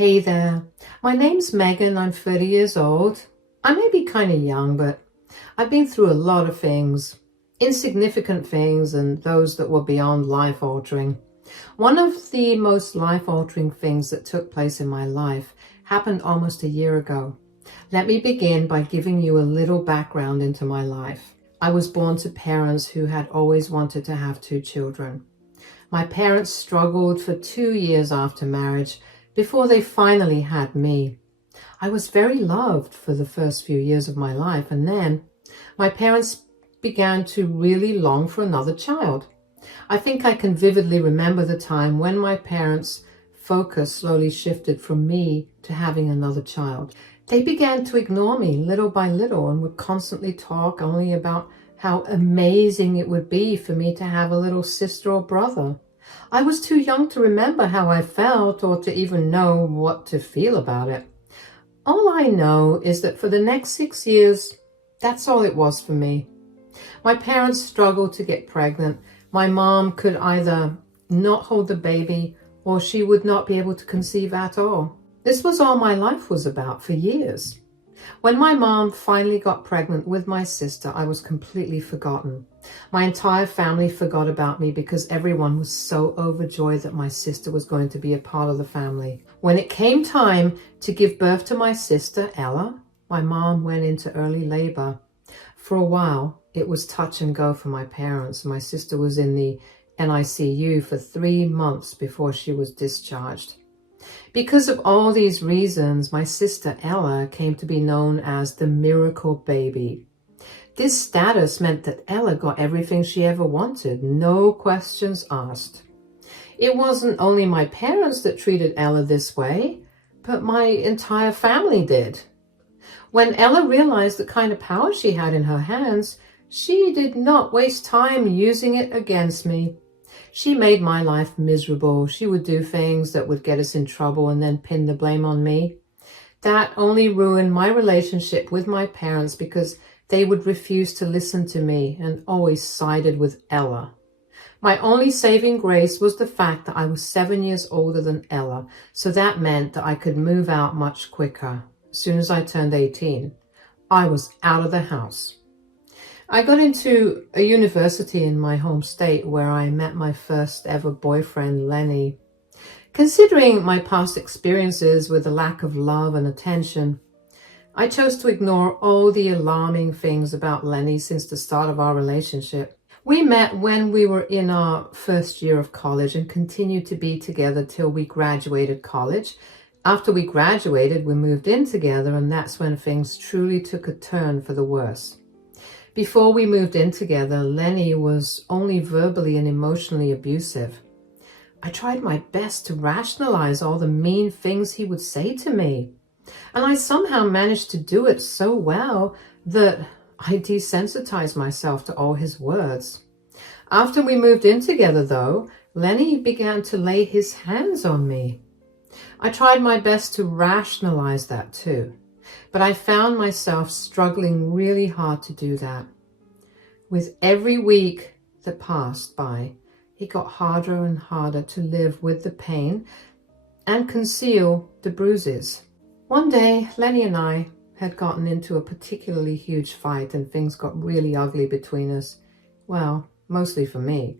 Hey there, my name's Megan, I'm 30 years old. I may be kind of young, but I've been through a lot of things, insignificant things and those that were beyond life-altering. One of the most life-altering things that took place in my life happened almost a year ago. Let me begin by giving you a little background into my life. I was born to parents who had always wanted to have 2 children. My parents struggled for 2 years after marriage before they finally had me. I was very loved for the first few years of my life, and then my parents began to really long for another child. I think I can vividly remember the time when my parents' focus slowly shifted from me to having another child. They began to ignore me little by little and would constantly talk only about how amazing it would be for me to have a little sister or brother. I was too young to remember how I felt or to even know what to feel about it. All I know is that for the next 6 years, that's all it was for me. My parents struggled to get pregnant. My mom could either not hold the baby or she would not be able to conceive at all. This was all my life was about for years. When my mom finally got pregnant with my sister, I was completely forgotten. My entire family forgot about me because everyone was so overjoyed that my sister was going to be a part of the family. When it came time to give birth to my sister, Ella, my mom went into early labor. For a while, it was touch and go for my parents. My sister was in the NICU for 3 months before she was discharged. Because of all these reasons, my sister Ella came to be known as the miracle baby. This status meant that Ella got everything she ever wanted, no questions asked. It wasn't only my parents that treated Ella this way, but my entire family did. When Ella realized the kind of power she had in her hands, she did not waste time using it against me. She made my life miserable. She would do things that would get us in trouble and then pin the blame on me. That only ruined my relationship with my parents because they would refuse to listen to me and always sided with Ella. My only saving grace was the fact that I was 7 years older than Ella, so that meant that I could move out much quicker. As soon as I turned 18, I was out of the house. I got into a university in my home state where I met my first ever boyfriend, Lenny. Considering my past experiences with the lack of love and attention, I chose to ignore all the alarming things about Lenny since the start of our relationship. We met when we were in our first year of college and continued to be together till we graduated college. After we graduated, we moved in together, and that's when things truly took a turn for the worse. Before we moved in together, Lenny was only verbally and emotionally abusive. I tried my best to rationalize all the mean things he would say to me, and I somehow managed to do it so well that I desensitized myself to all his words. After we moved in together, though, Lenny began to lay his hands on me. I tried my best to rationalize that too, but I found myself struggling really hard to do that. With every week that passed by, it got harder and harder to live with the pain and conceal the bruises. One day, Lenny and I had gotten into a particularly huge fight and things got really ugly between us. Well, mostly for me.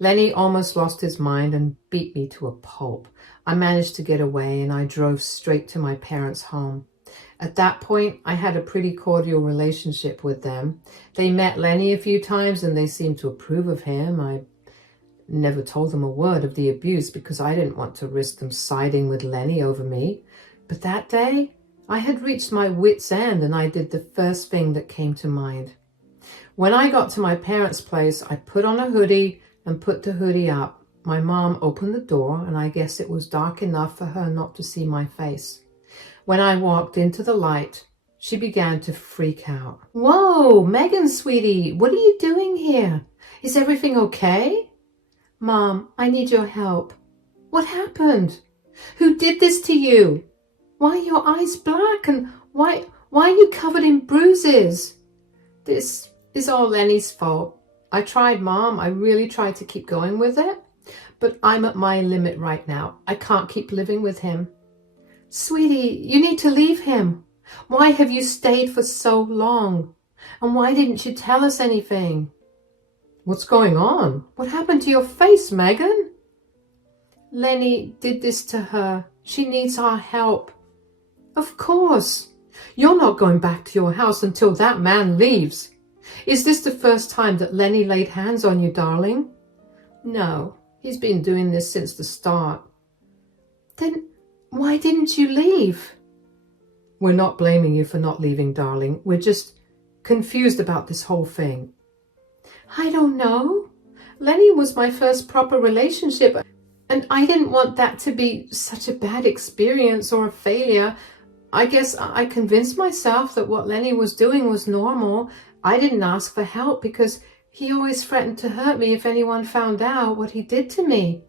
Lenny almost lost his mind and beat me to a pulp. I managed to get away and I drove straight to my parents' home. At that point, I had a pretty cordial relationship with them. They met Lenny a few times and they seemed to approve of him. I never told them a word of the abuse because I didn't want to risk them siding with Lenny over me. But that day, I had reached my wit's end and I did the first thing that came to mind. When I got to my parents' place, I put on a hoodie and put the hoodie up. My mom opened the door and I guess it was dark enough for her not to see my face. When I walked into the light, she began to freak out. "Whoa, Megan, sweetie, what are you doing here? Is everything okay?" "Mom, I need your help." "What happened? Who did this to you? Why are your eyes black and why are you covered in bruises?" "This is all Lenny's fault. I tried, Mom. I really tried to keep going with it, but I'm at my limit right now. I can't keep living with him." Sweetie, you need to leave him. Why have you stayed for so long? And why didn't you tell us anything? What's going on? What happened to your face, Megan? Lenny did this to her. She needs our help. Of course. You're not going back to your house until that man leaves. Is this the first time that Lenny laid hands on you, darling? No, he's been doing this since the start. Then why didn't you leave? We're not blaming you for not leaving, darling. We're just confused about this whole thing. I don't know. Lenny was my first proper relationship, and I didn't want that to be such a bad experience or a failure. I guess I convinced myself that what Lenny was doing was normal. I didn't ask for help because he always threatened to hurt me if anyone found out what he did to me.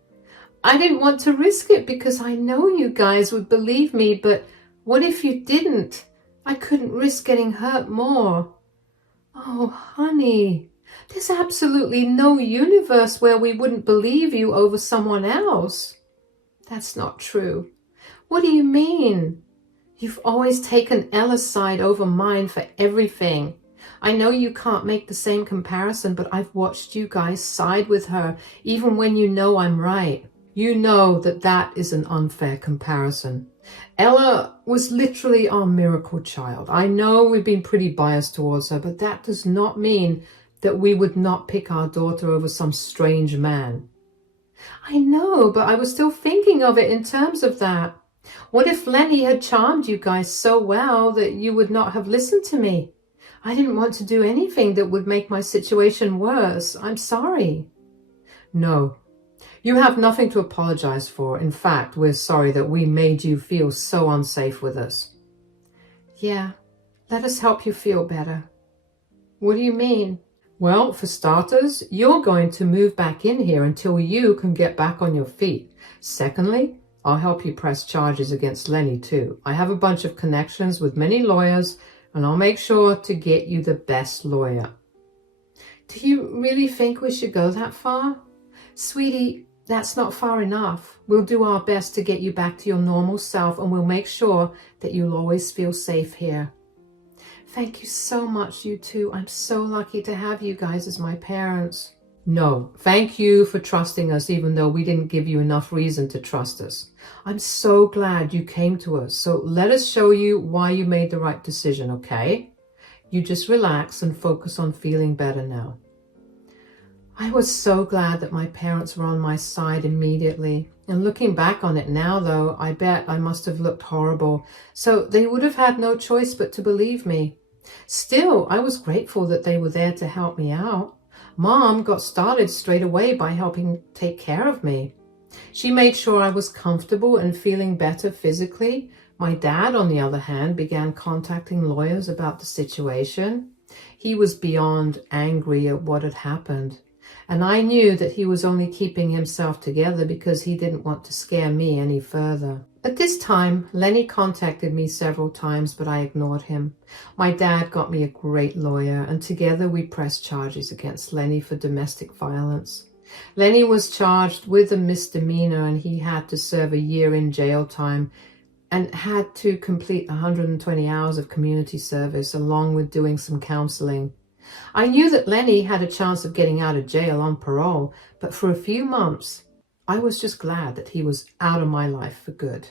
I didn't want to risk it because I know you guys would believe me, but what if you didn't? I couldn't risk getting hurt more. Oh, honey, there's absolutely no universe where we wouldn't believe you over someone else. That's not true. What do you mean? You've always taken Ella's side over mine for everything. I know you can't make the same comparison, but I've watched you guys side with her, even when you know I'm right. You know that that is an unfair comparison. Ella was literally our miracle child. I know we've been pretty biased towards her, but that does not mean that we would not pick our daughter over some strange man. I know, but I was still thinking of it in terms of that. What if Lenny had charmed you guys so well that you would not have listened to me? I didn't want to do anything that would make my situation worse. I'm sorry. No. You have nothing to apologize for. In fact, we're sorry that we made you feel so unsafe with us. Yeah, let us help you feel better. What do you mean? Well, for starters, you're going to move back in here until you can get back on your feet. Secondly, I'll help you press charges against Lenny too. I have a bunch of connections with many lawyers, and I'll make sure to get you the best lawyer. Do you really think we should go that far? Sweetie, that's not far enough. We'll do our best to get you back to your normal self, and we'll make sure that you'll always feel safe here. Thank you so much, you two. I'm so lucky to have you guys as my parents. No, thank you for trusting us, even though we didn't give you enough reason to trust us. I'm so glad you came to us. So let us show you why you made the right decision, okay? You just relax and focus on feeling better now. I was so glad that my parents were on my side immediately. And looking back on it now, though, I bet I must have looked horrible. So they would have had no choice but to believe me. Still, I was grateful that they were there to help me out. Mom got started straight away by helping take care of me. She made sure I was comfortable and feeling better physically. My dad, on the other hand, began contacting lawyers about the situation. He was beyond angry at what had happened. And I knew that he was only keeping himself together because he didn't want to scare me any further. At this time, Lenny contacted me several times, but I ignored him. My dad got me a great lawyer, and together we pressed charges against Lenny for domestic violence. Lenny was charged with a misdemeanor, and he had to serve a year in jail time and had to complete 120 hours of community service along with doing some counseling. I knew that Lenny had a chance of getting out of jail on parole, but for a few months, I was just glad that he was out of my life for good.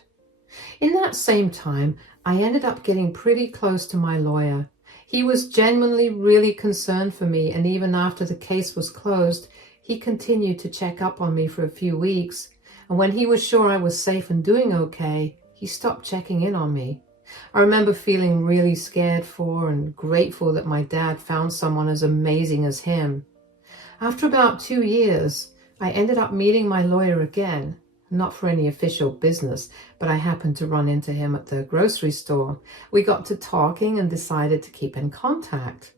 In that same time, I ended up getting pretty close to my lawyer. He was genuinely really concerned for me, and even after the case was closed, he continued to check up on me for a few weeks. And when he was sure I was safe and doing okay, he stopped checking in on me. I remember feeling really scared for and grateful that my dad found someone as amazing as him. After about 2 years, I ended up meeting my lawyer again, not for any official business, but I happened to run into him at the grocery store. We got to talking and decided to keep in contact.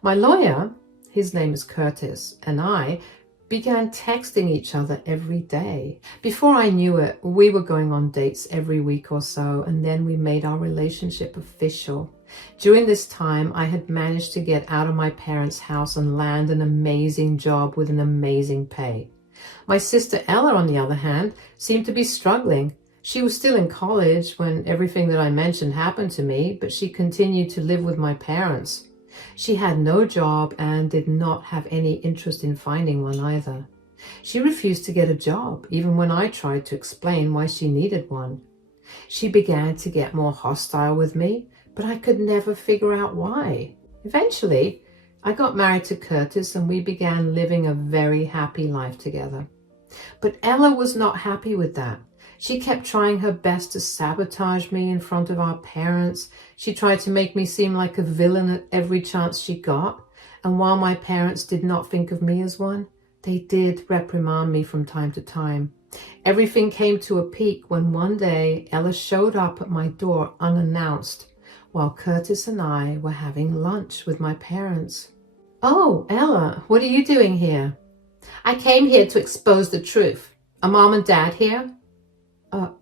My lawyer, his name is Curtis, and I began texting each other every day. Before I knew it, we were going on dates every week or so, and then we made our relationship official. During this time, I had managed to get out of my parents' house and land an amazing job with an amazing pay. My sister Ella, on the other hand, seemed to be struggling. She was still in college when everything that I mentioned happened to me, but she continued to live with my parents. She had no job and did not have any interest in finding one either. She refused to get a job, even when I tried to explain why she needed one. She began to get more hostile with me, but I could never figure out why. Eventually, I got married to Curtis and we began living a very happy life together. But Ella was not happy with that. She kept trying her best to sabotage me in front of our parents. She tried to make me seem like a villain at every chance she got. And while my parents did not think of me as one, they did reprimand me from time to time. Everything came to a peak when one day Ella showed up at my door unannounced while Curtis and I were having lunch with my parents. "Oh, Ella, what are you doing here?" "I came here to expose the truth. Are Mom and Dad here?"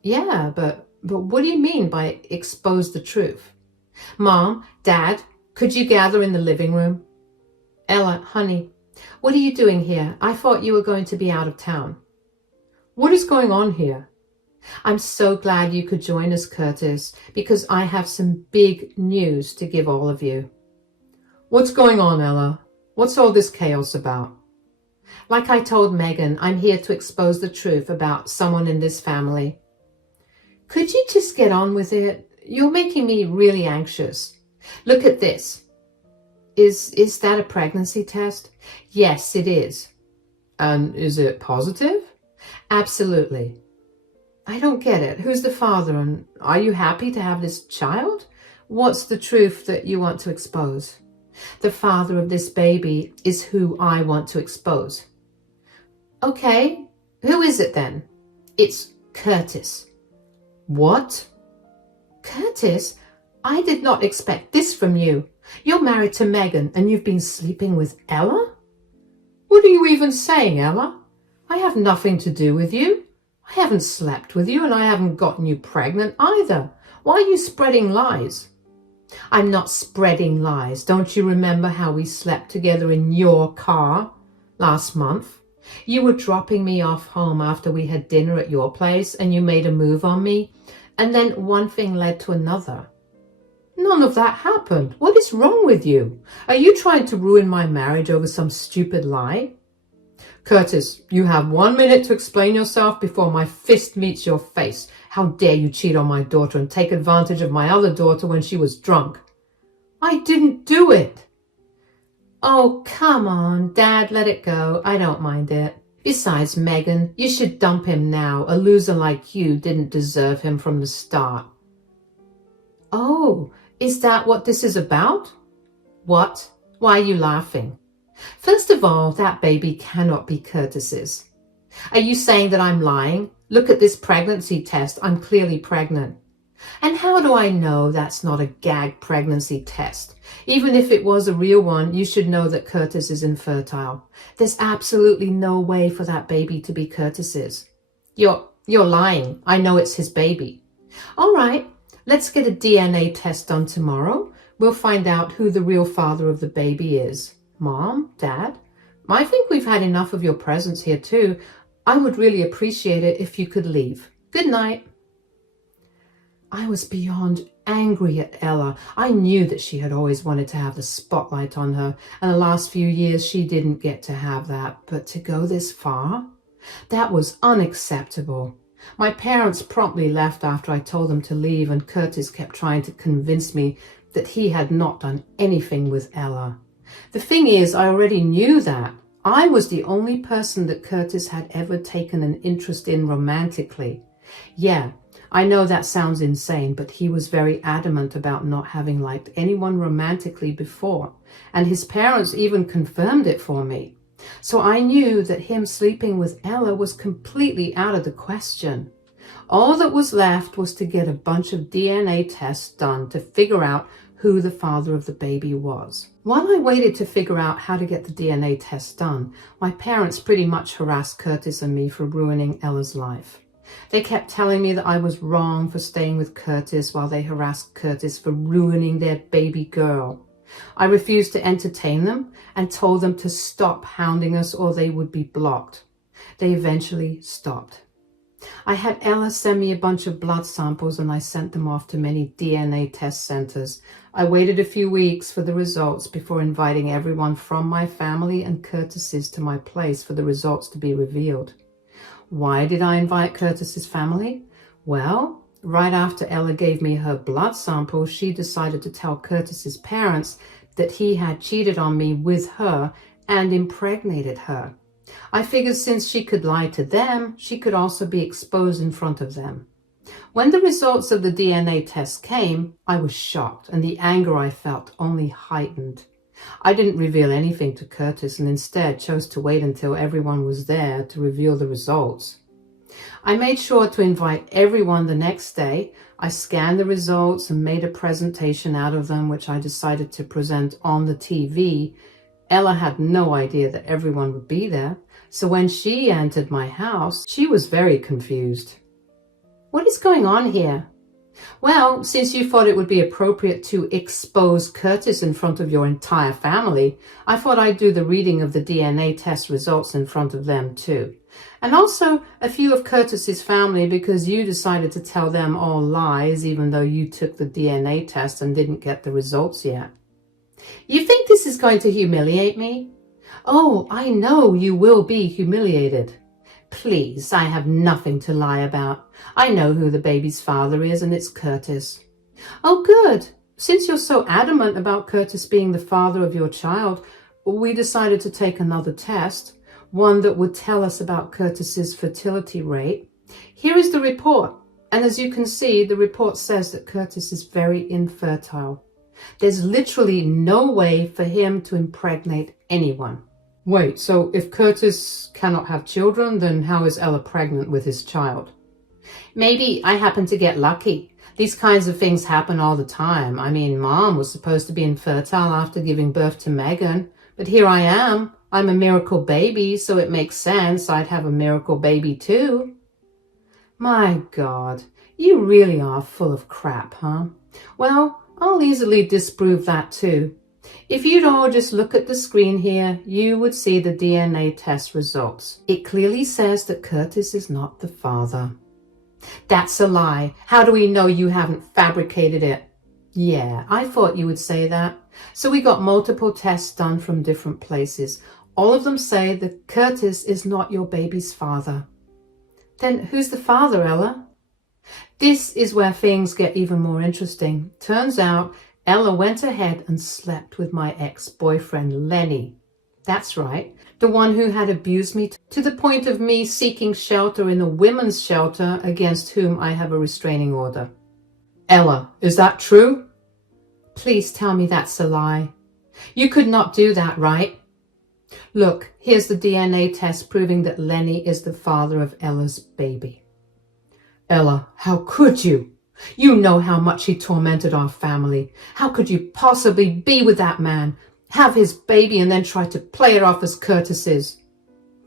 Yeah, but what do you mean by expose the truth?" "Mom, Dad, could you gather in the living room?" "Ella, honey, what are you doing here? I thought you were going to be out of town." "What is going on here?" "I'm so glad you could join us, Curtis, because I have some big news to give all of you." "What's going on, Ella? What's all this chaos about?" "Like I told Megan, I'm here to expose the truth about someone in this family." "Could you just get on with it? You're making me really anxious. Look at this." Is that a pregnancy test?" "Yes, it is." "And is it positive?" "Absolutely." "I don't get it. Who's the father, and are you happy to have this child? What's the truth that you want to expose?" "The father of this baby is who I want to expose." "Okay, who is it then?" "It's Curtis." "What?" "Curtis, I did not expect this from you. You're married to Megan and you've been sleeping with Ella?" "What are you even saying, Ella? I have nothing to do with you. I haven't slept with you and I haven't gotten you pregnant either. Why are you spreading lies?" "I'm not spreading lies. Don't you remember how we slept together in your car last month? You were dropping me off home after we had dinner at your place and you made a move on me, and then one thing led to another." "None of that happened. What is wrong with you? Are you trying to ruin my marriage over some stupid lie?" "Curtis, you have 1 minute to explain yourself before my fist meets your face. How dare you cheat on my daughter and take advantage of my other daughter when she was drunk?" "I didn't do it." "Oh, come on, Dad, let it go. I don't mind it. Besides, Megan, you should dump him now. A loser like you didn't deserve him from the start." "Oh, is that what this is about?" "What? Why are you laughing?" "First of all, that baby cannot be Curtis's." "Are you saying that I'm lying? Look at this pregnancy test. I'm clearly pregnant." "And how do I know that's not a gag pregnancy test? Even if it was a real one, you should know that Curtis is infertile. There's absolutely no way for that baby to be Curtis's." You're lying. I know it's his baby." "All right, let's get a DNA test done tomorrow. We'll find out who the real father of the baby is. Mom, Dad, I think we've had enough of your presence here too. I would really appreciate it if you could leave. Good night." I was beyond angry at Ella. I knew that she had always wanted to have the spotlight on her, and the last few years she didn't get to have that. But to go this far? That was unacceptable. My parents promptly left after I told them to leave, and Curtis kept trying to convince me that he had not done anything with Ella. The thing is, I already knew that. I was the only person that Curtis had ever taken an interest in romantically. Yeah, I know that sounds insane, but he was very adamant about not having liked anyone romantically before, and his parents even confirmed it for me. So I knew that him sleeping with Ella was completely out of the question. All that was left was to get a bunch of DNA tests done to figure out who the father of the baby was. While I waited to figure out how to get the DNA test done, my parents pretty much harassed Curtis and me for ruining Ella's life. They kept telling me that I was wrong for staying with Curtis while they harassed Curtis for ruining their baby girl. I refused to entertain them and told them to stop hounding us or they would be blocked. They eventually stopped. I had Ella send me a bunch of blood samples and I sent them off to many DNA test centers. I waited a few weeks for the results before inviting everyone from my family and Curtis's to my place for the results to be revealed. Why did I invite Curtis's family? Well, right after Ella gave me her blood sample, she decided to tell Curtis's parents that he had cheated on me with her and impregnated her. I figured since she could lie to them, she could also be exposed in front of them. When the results of the DNA test came, I was shocked, and the anger I felt only heightened. I didn't reveal anything to Curtis and instead chose to wait until everyone was there to reveal the results. I made sure to invite everyone the next day. I scanned the results and made a presentation out of them, which I decided to present on the TV. Ella had no idea that everyone would be there, so when she entered my house, she was very confused. What is going on here? Well, since you thought it would be appropriate to expose Curtis in front of your entire family, I thought I'd do the reading of the DNA test results in front of them too. And also a few of Curtis's family, because you decided to tell them all lies even though you took the DNA test and didn't get the results yet. You think this is going to humiliate me? Oh, I know you will be humiliated. Please, I have nothing to lie about. I know who the baby's father is, and it's Curtis. Oh, good. Since you're so adamant about Curtis being the father of your child, we decided to take another test, one that would tell us about Curtis's fertility rate. Here is the report, and as you can see, the report says that Curtis is very infertile. There's literally no way for him to impregnate anyone. Wait, so if Curtis cannot have children, then how is Ella pregnant with his child? Maybe I happen to get lucky. These kinds of things happen all the time. I mean, Mom was supposed to be infertile after giving birth to Megan, but here I am. I'm a miracle baby, so it makes sense I'd have a miracle baby too. My God, you really are full of crap, huh? Well, I'll easily disprove that too. If you'd all just look at the screen here, you would see the DNA test results. It clearly says that Curtis is not the father. That's a lie. How do we know you haven't fabricated it? Yeah, I thought you would say that. So we got multiple tests done from different places. All of them say that Curtis is not your baby's father. Then who's the father, Ella? This is where things get even more interesting. Turns out Ella went ahead and slept with my ex-boyfriend, Lenny. That's right, the one who had abused me to the point of me seeking shelter in a women's shelter against whom I have a restraining order. Ella, is that true? Please tell me that's a lie. You could not do that, right? Look, here's the DNA test proving that Lenny is the father of Ella's baby. Ella, how could you? You know how much he tormented our family. How could you possibly be with that man, have his baby, and then try to play it off as Curtis's?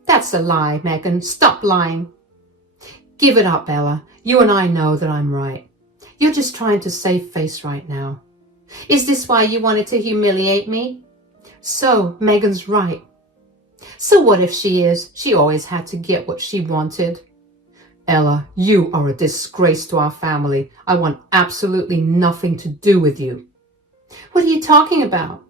That's a lie, Megan. Stop lying. Give it up, Ella. You and I know that I'm right. You're just trying to save face right now. Is this why you wanted to humiliate me? So, Megan's right. So what if she is? She always had to get what she wanted. Ella, you are a disgrace to our family. I want absolutely nothing to do with you. What are you talking about?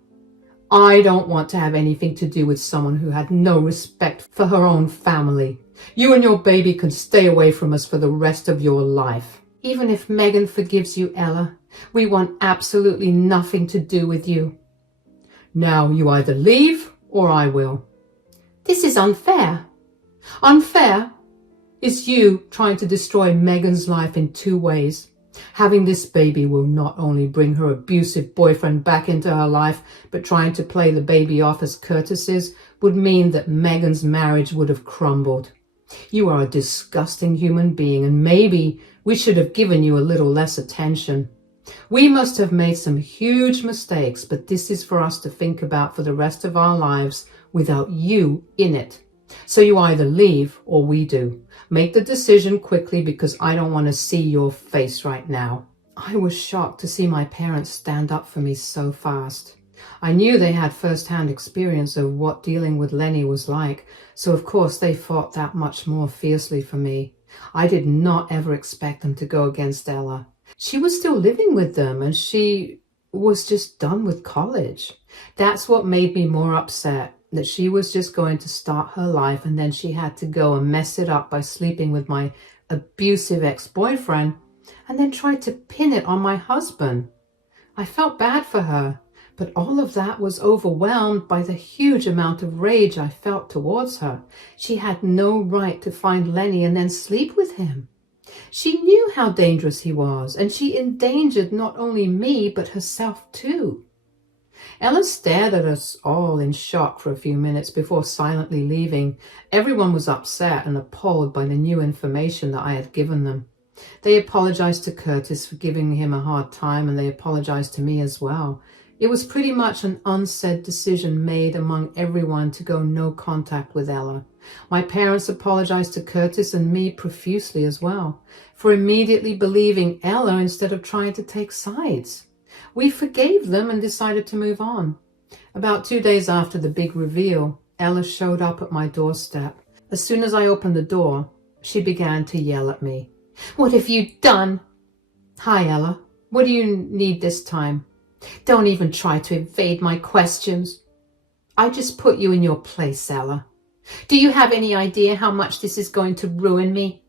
I don't want to have anything to do with someone who had no respect for her own family. You and your baby can stay away from us for the rest of your life. Even if Megan forgives you, Ella, we want absolutely nothing to do with you. Now you either leave or I will. This is unfair. Unfair is you trying to destroy Megan's life in two ways. Having this baby will not only bring her abusive boyfriend back into her life, but trying to play the baby off as Curtis's would mean that Megan's marriage would have crumbled. You are a disgusting human being, and maybe we should have given you a little less attention. We must have made some huge mistakes, but this is for us to think about for the rest of our lives without you in it. So you either leave or we do. Make the decision quickly because I don't want to see your face right now. I was shocked to see my parents stand up for me so fast. I knew they had first-hand experience of what dealing with Lenny was like, so of course they fought that much more fiercely for me. I did not ever expect them to go against Ella. She was still living with them and she was just done with college. That's what made me more upset, that she was just going to start her life and then she had to go and mess it up by sleeping with my abusive ex-boyfriend and then try to pin it on my husband. I felt bad for her, but all of that was overwhelmed by the huge amount of rage I felt towards her. She had no right to find Lenny and then sleep with him. She knew how dangerous he was, and she endangered not only me, but herself too. Ella stared at us all in shock for a few minutes before silently leaving. Everyone was upset and appalled by the new information that I had given them. They apologized to Curtis for giving him a hard time, and they apologized to me as well. It was pretty much an unsaid decision made among everyone to go no contact with Ella. My parents apologized to Curtis and me profusely as well, for immediately believing Ella instead of trying to take sides. We forgave them and decided to move on. About 2 days after the big reveal, Ella showed up at my doorstep. As soon as I opened the door, she began to yell at me. "What have you done?" "Hi, Ella. What do you need this time?" "Don't even try to evade my questions." "I just put you in your place, Ella." "Do you have any idea how much this is going to ruin me?"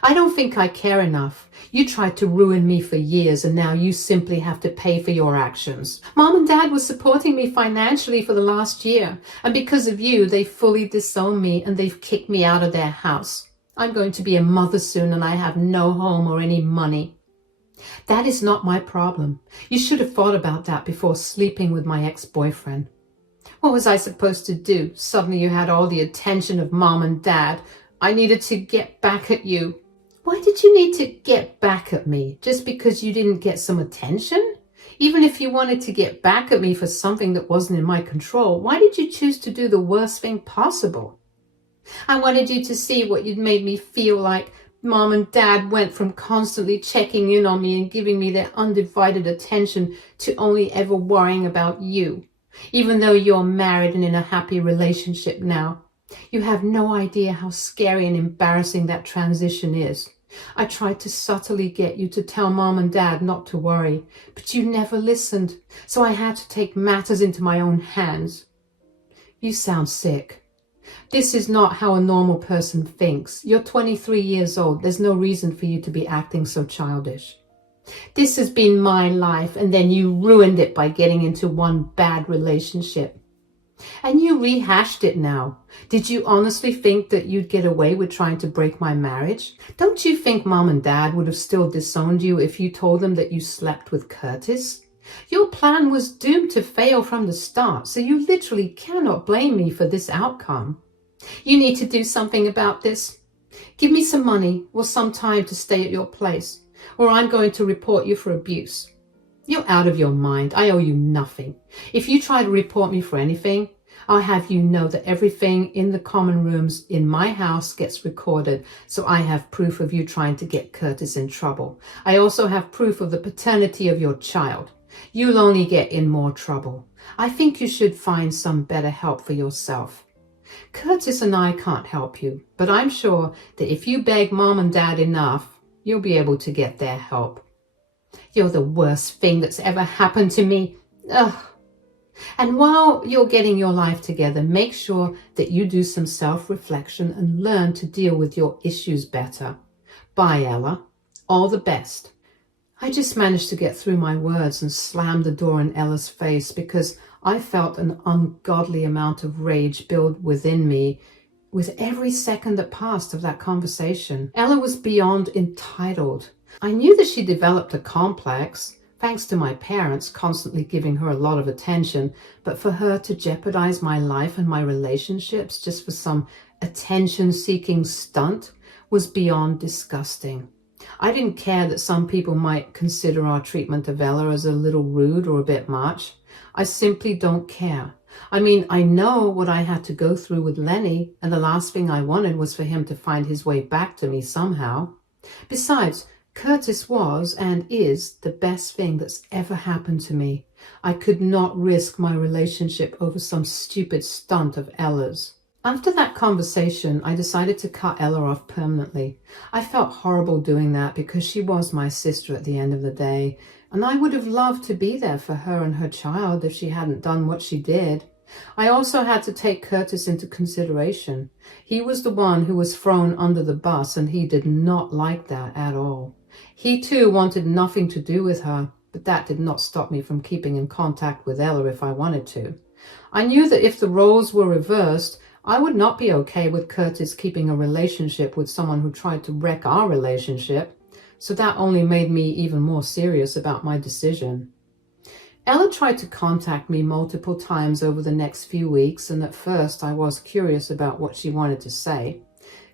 "I don't think I care enough. You tried to ruin me for years and now you simply have to pay for your actions. Mom and Dad were supporting me financially for the last year, and because of you, they fully disowned me and they've kicked me out of their house. I'm going to be a mother soon and I have no home or any money." "That is not my problem. You should have thought about that before sleeping with my ex-boyfriend." "What was I supposed to do? Suddenly you had all the attention of Mom and Dad. I needed to get back at you." "Why did you need to get back at me? Just because you didn't get some attention? Even if you wanted to get back at me for something that wasn't in my control, why did you choose to do the worst thing possible?" "I wanted you to see what you'd made me feel like. Mom and Dad went from constantly checking in on me and giving me their undivided attention to only ever worrying about you. Even though you're married and in a happy relationship now. You have no idea how scary and embarrassing that transition is. I tried to subtly get you to tell Mom and Dad not to worry, but you never listened, so I had to take matters into my own hands." "You sound sick. This is not how a normal person thinks. You're 23 years old. There's no reason for you to be acting so childish." "This has been my life, and then you ruined it by getting into one bad relationship. And you rehashed it now. Did you honestly think that you'd get away with trying to break my marriage? Don't you think Mom and Dad would have still disowned you if you told them that you slept with Curtis? Your plan was doomed to fail from the start, so you literally cannot blame me for this outcome. You need to do something about this. Give me some money or some time to stay at your place, or I'm going to report you for abuse." "You're out of your mind. I owe you nothing. If you try to report me for anything, I'll have you know that everything in the common rooms in my house gets recorded, so I have proof of you trying to get Curtis in trouble. I also have proof of the paternity of your child. You'll only get in more trouble. I think you should find some better help for yourself. Curtis and I can't help you, but I'm sure that if you beg Mom and Dad enough, you'll be able to get their help." "You're the worst thing that's ever happened to me. Ugh. And while you're getting your life together, make sure that you do some self-reflection and learn to deal with your issues better. Bye, Ella. All the best." I just managed to get through my words and slammed the door in Ella's face because I felt an ungodly amount of rage build within me with every second that passed of that conversation. Ella was beyond entitled. I knew that she developed a complex, thanks to my parents constantly giving her a lot of attention, but for her to jeopardize my life and my relationships just for some attention-seeking stunt was beyond disgusting. I didn't care that some people might consider our treatment of Ella as a little rude or a bit much. I simply don't care. I mean, I know what I had to go through with Lenny, and the last thing I wanted was for him to find his way back to me somehow. Besides, Curtis was and is the best thing that's ever happened to me. I could not risk my relationship over some stupid stunt of Ella's. After that conversation, I decided to cut Ella off permanently. I felt horrible doing that because she was my sister at the end of the day, and I would have loved to be there for her and her child if she hadn't done what she did. I also had to take Curtis into consideration. He was the one who was thrown under the bus, and he did not like that at all. He too wanted nothing to do with her, but that did not stop me from keeping in contact with Ella if I wanted to. I knew that if the roles were reversed, I would not be okay with Curtis keeping a relationship with someone who tried to wreck our relationship, so that only made me even more serious about my decision. Ella tried to contact me multiple times over the next few weeks, and at first I was curious about what she wanted to say.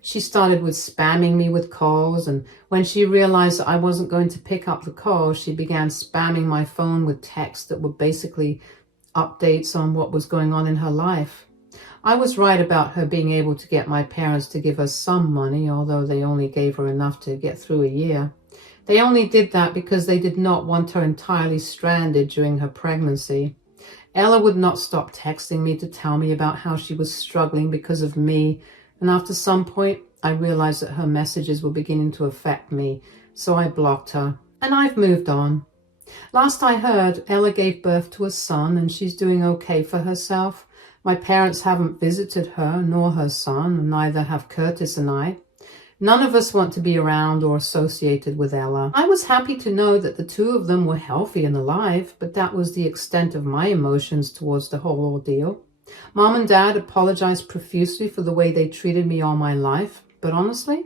She started with spamming me with calls, and when she realized that I wasn't going to pick up the call, she began spamming my phone with texts that were basically updates on what was going on in her life. I was right about her being able to get my parents to give her some money, although they only gave her enough to get through a year. They only did that because they did not want her entirely stranded during her pregnancy. Ella would not stop texting me to tell me about how she was struggling because of me, and after some point, I realized that her messages were beginning to affect me, so I blocked her, and I've moved on. Last I heard, Ella gave birth to a son, and she's doing okay for herself. My parents haven't visited her, nor her son, and neither have Curtis and I. None of us want to be around or associated with Ella. I was happy to know that the two of them were healthy and alive, but that was the extent of my emotions towards the whole ordeal. Mom and Dad apologized profusely for the way they treated me all my life, but honestly,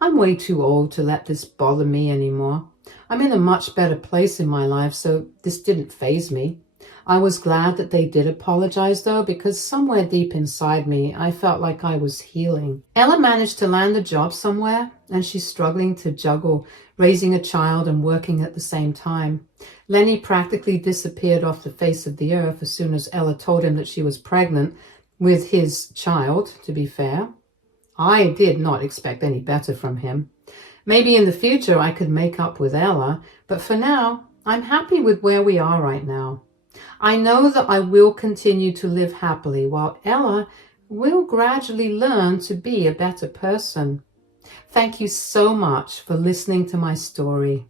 I'm way too old to let this bother me anymore. I'm in a much better place in my life, so this didn't faze me. I was glad that they did apologize, though, because somewhere deep inside me, I felt like I was healing. Ella managed to land a job somewhere, and she's struggling to juggle raising a child and working at the same time. Lenny practically disappeared off the face of the earth as soon as Ella told him that she was pregnant with his child, to be fair. I did not expect any better from him. Maybe in the future I could make up with Ella, but for now, I'm happy with where we are right now. I know that I will continue to live happily while Ella will gradually learn to be a better person. Thank you so much for listening to my story.